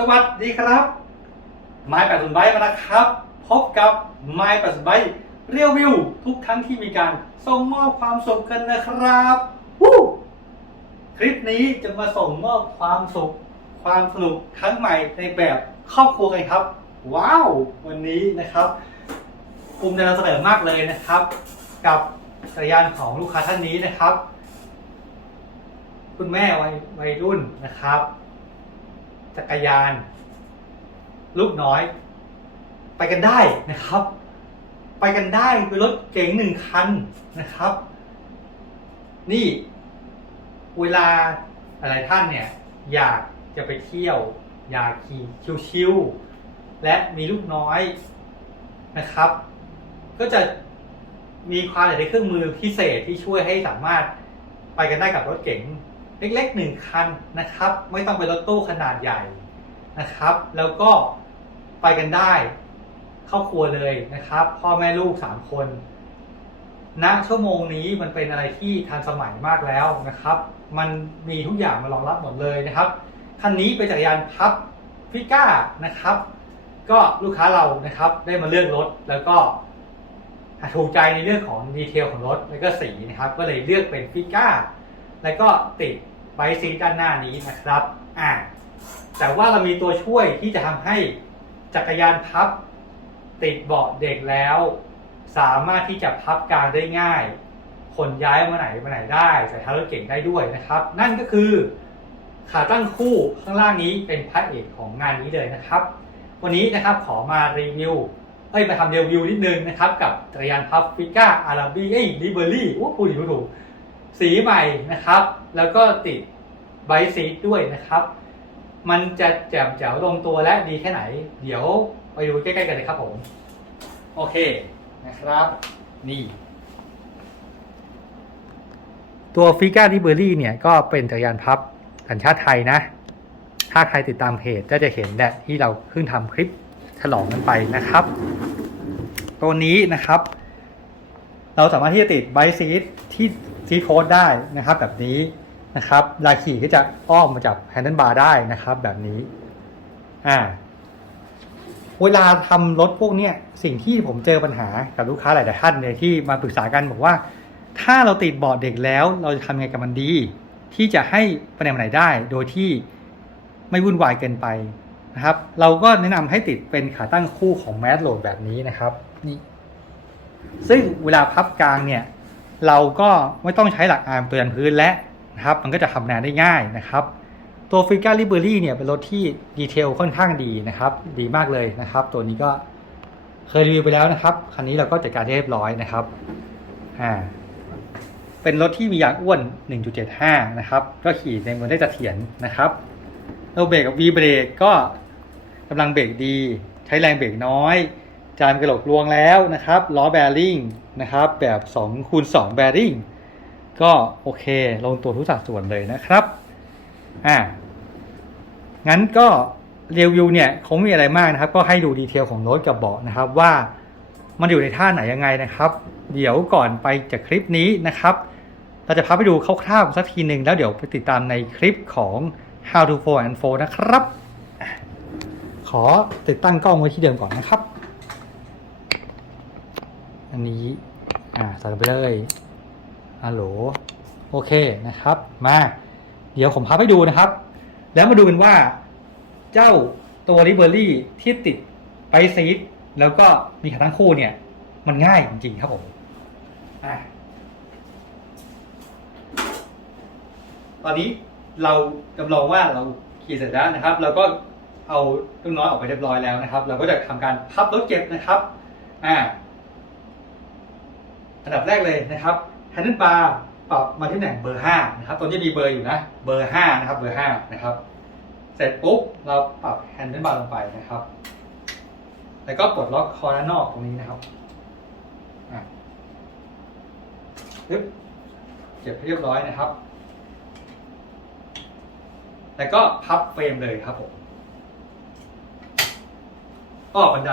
สวัสดีครับ ไม้แปดศูนย์ไบมาแล้วครับ พบกับไม้แปดศูนย์ไบเรียววิว ทุกครั้งที่มีการส่งมอบความสุขกันนะครับวู้คลิปนี้จะมาส่งมอบความสุข ความสนุกครั้งใหม่ในแบบครอบครัวกันครับ ว้าว วันนี้นะครับภูมิใจนำเสนอมากเลยนะครับ กับจักรยานของลูกค้าท่านนี้นะครับ คุณแม่วัยวัยรุ่นนะครับ จักรยาน ลูกน้อย ไปกันได้นะครับ ไปกันได้คือรถเก๋งหนึ่งคันนะครับ นี่ เวลาหลายท่านเนี่ย อยากจะไปเที่ยว อยากขี่ชิวๆและมีลูกน้อยนะครับ ก็จะมีความอยากได้เครื่องมือพิเศษที่ช่วยให้สามารถไปกันได้กับรถเก๋ง เล็กๆหนึ่งคันนะครับ ไม่ต้องเป็นรถตู้ขนาดใหญ่นะครับ แล้วก็ไปกันได้ครอบครัวเลยนะครับ พ่อแม่ลูกสามคนณชั่วโมงนี้มันเป็นอะไรที่ทันสมัยมากแล้วนะครับ มันมีทุกอย่างมารองรับหมดเลยนะครับคันนี้เป็นจักรยานพับฟิก้านะครับ ก็ลูกค้าเรานะครับได้มาเลือกรถแล้วก็ถูกใจในเรื่องของดีเทลของรถแล้วก็สีนะครับ ก็เลยเลือกเป็นฟิก้าแล้วก็ติด ไบซีด้านหน้านี้นะครับอ่าแต่ว่าเรามีตัวช่วยที่จะทำให้จักรยานพับติดเบาะเด็กแล้ว สามารถที่จะพับกลางได้ง่ายขนย้ายมาไหนมาไหนได้ใส่ท้ายรถเก่งได้ด้วยนะครับ นั่นก็คือขาตั้งคู่ข้างล่างนี้เป็นพระเอกของงานนี้เลยนะครับ วันนี้นะครับขอมารีวิวเอ้ยมาทำรีวิวนิดนึงนะครับ กับจักรยานพับฟิก้าอาราบีเอ้ยลิเบอรี่โอ้พูดถูกถูกสีใหม่นะครับ แล้วก็ติดไบซีดด้วยนะครับ มันจะแจ่มแจ๋วลงตัวและดีแค่ไหน เดี๋ยวไปดูใกล้ๆกันเลยครับผม โอเคนะครับ นี่ ตัวฟิก้าลิเบอรี่เนี่ยก็เป็นจักรยานพับสัญชาติไทยนะ ถ้าใครติดตามเพจก็จะเห็นแหละที่เราเพิ่งทำคลิปฉลองกันไปนะครับ ตัวนี้นะครับ เราสามารถที่จะติดไบซีทที่ซีโค้ดได้นะครับแบบนี้ นะครับลาขี่ก็จะอ้อมมาจากแฮนเดิลบาร์ได้นะครับ แบบนี้อ่าเวลาทำรถพวกเนี้ยสิ่งที่ผมเจอปัญหากับลูกค้าหลาย ๆ ท่านเนี่ยที่มาปรึกษากันบอกว่า ถ้าเราติดเบาะเด็กแล้ว เราจะทำยังไงกับมันดี ที่จะให้ไปไหนมาไหนได้ โดยที่ไม่วุ่นวายเกินไปนะครับ เราก็แนะนำให้ติดเป็นขาตั้งคู่ของแมสโหลดแบบนี้นะครับนี่ซึ่งเวลาพับกลางเนี่ย เราก็ไม่ต้องใช้หลักอาร์มตัวยันพื้นและ นะครับ มันก็จะทำงานได้ง่ายนะครับ ตัวฟิก้าลิเบอรี่เนี่ยเป็นรถที่ดีเทลค่อนข้างดีนะครับ ดีมากเลยนะครับ ตัวนี้ก็เคยรีวิวไปแล้วนะครับ คันนี้เราก็จัดการเรียบร้อยนะครับอ่าเป็นรถที่มียางอ้วน 1.75 นะครับ ก็ขี่ในเมืองได้เสถียรนะครับเราเบรกกับ V เบรกก็กำลังเบรกดี ใช้แรงเบรกน้อย จานกระโหลกรวงแล้วนะครับ ล้อแบริ่งนะครับ แบบ2คูณ2แบริ่ง ก็โอเคลงตัวทุกสัดส่วนเลยนะครับอ่างั้นก็รีวิวเนี่ยคงไม่มีอะไรมากนะครับ ก็ให้ดูดีเทลของรถกับเบาะนะครับว่ามันอยู่ในท่าไหนยังไงนะครับ เดี๋ยวก่อนไปจากคลิปนี้นะครับ เราจะพาไปดูคร่าวๆสักทีหนึ่งแล้วเดี๋ยวไปติดตามในคลิปของ how to 4 and 4นะครับ ขอติดตั้งกล้องไว้ที่เดิมก่อนนะครับ อันนี้อ่าใส่ไปเลย ฮัลโหลโอเคนะครับ มา เดี๋ยวผมพาไปดูนะครับ แล้วมาดูกันว่า เจ้าตัวริเบอรี่ที่ติดไปซีดแล้วก็มีขาทั้งคู่เนี่ย มันง่ายจริงๆครับผมอะตอนนี้เราจำลองว่าเราขี่เสร็จแล้วนะครับ เราก็เอาลูกน้อยออกไปเรียบร้อยแล้วนะครับ เราก็จะทำการพับรถเก็บนะครับ อ่าอันดับแรกเลยนะครับ handle bar ปรับมาที่ตำแหน่งเบอร์5นะครับตัวนี้มีเบอร์อยู่นะเบอร์5นะครับเบอร์5นะครับเสร็จปุ๊บเราปรับ handle bar ลงไปนะครับ แล้วก็ปลดล็อกคอด้านนอกตรงนี้นะครับอะปึ๊บเก็บให้เรียบร้อยนะครับ แล้วก็พับเฟรมเลยครับผมอ้อบันได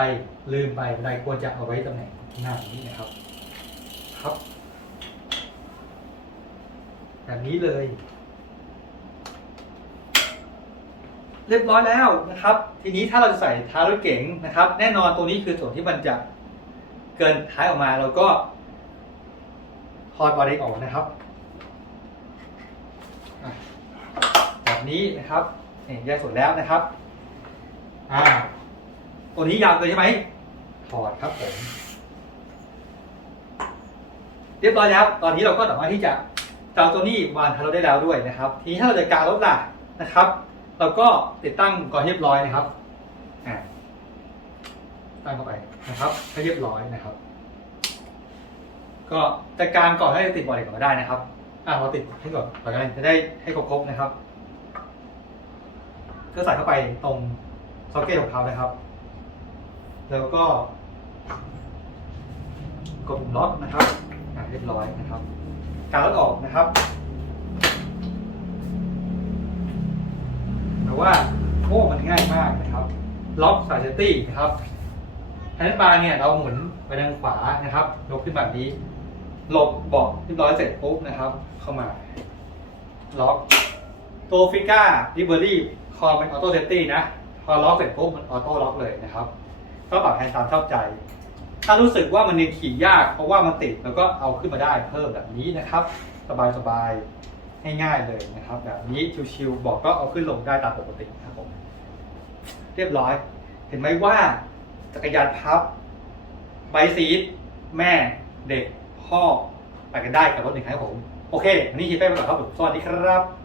ลืมไปบันไดควรจะเอาไว้ตำแหน่งหน้านี้นะครับ ครับ แบบนี้เลย เรียบร้อยแล้วนะครับ ทีนี้ถ้าเราจะใส่ท้ายรถเก๋งนะครับ แน่นอนตรงนี้คือส่วนที่มันจะเกินท้ายออกมาเราก็ถอดบอดี้ออกนะครับแบบนี้นะครับนี่แยกส่วนแล้วนะครับ อ่า ตัวนี้ยาวเกินใช่ไหมถอดครับผม เรียบร้อยแล้ว ตอนนี้เราก็สามารถที่จะ จะเอาตัวนี้วางท้ายรถได้แล้วด้วยนะครับ ทีนี้ถ้าเราจะกางรถล่ะนะครับ เราก็ติดตั้งก่อนเรียบร้อยนะครับอ่าตั้งเข้าไปนะครับให้เรียบร้อยนะครับ ก็จะกางก่อนให้ติดบอร์ดก่อนก็ได้นะครับอ่าเราติดให้ก่อนก่อนก็ได้จะได้ให้ครบๆนะครับก็ใส่เข้าไปตรงซ็อกเก็ตของเขานะครับ แล้วก็กดปุ่มล็อกนะครับเรียบร้อยนะครับ การลดออกนะครับ แต่ว่าโอ้มันง่ายมากนะครับล็อกสายเซตี้นะครับแฮนด์บาร์เนี่ยเราหมุนไปทางขวานะครับยกขึ้นแบบนี้หลบเบาะเรียบร้อยเสร็จปุ๊บนะครับ เข้ามาล็อกตัวฟิก้าลิเบอรี่คอเป็นออโต้เซฟตี้นะ พอล็อกเสร็จปุ๊บมันออโต้ล็อกเลยนะครับ ก็ปรับแทนตามชอบใจ ถ้ารู้สึกว่ามันยังขี่ยาก เพราะว่ามันติดแล้วก็เอาขึ้นมาได้เพิ่มแบบนี้นะครับ สบายๆง่ายๆเลยนะครับ แบบนี้ชิวๆบอกก็เอาขึ้นลงได้ตามปกติครับผมเรียบร้อย เห็นไหมว่าจักรยานพับไบซีทแม่เด็กพ่อไปกันได้กับรถหนึ่งคันครับผม โอเควันนี้คิดไปไปก่อนครับผมสวัสดีครับ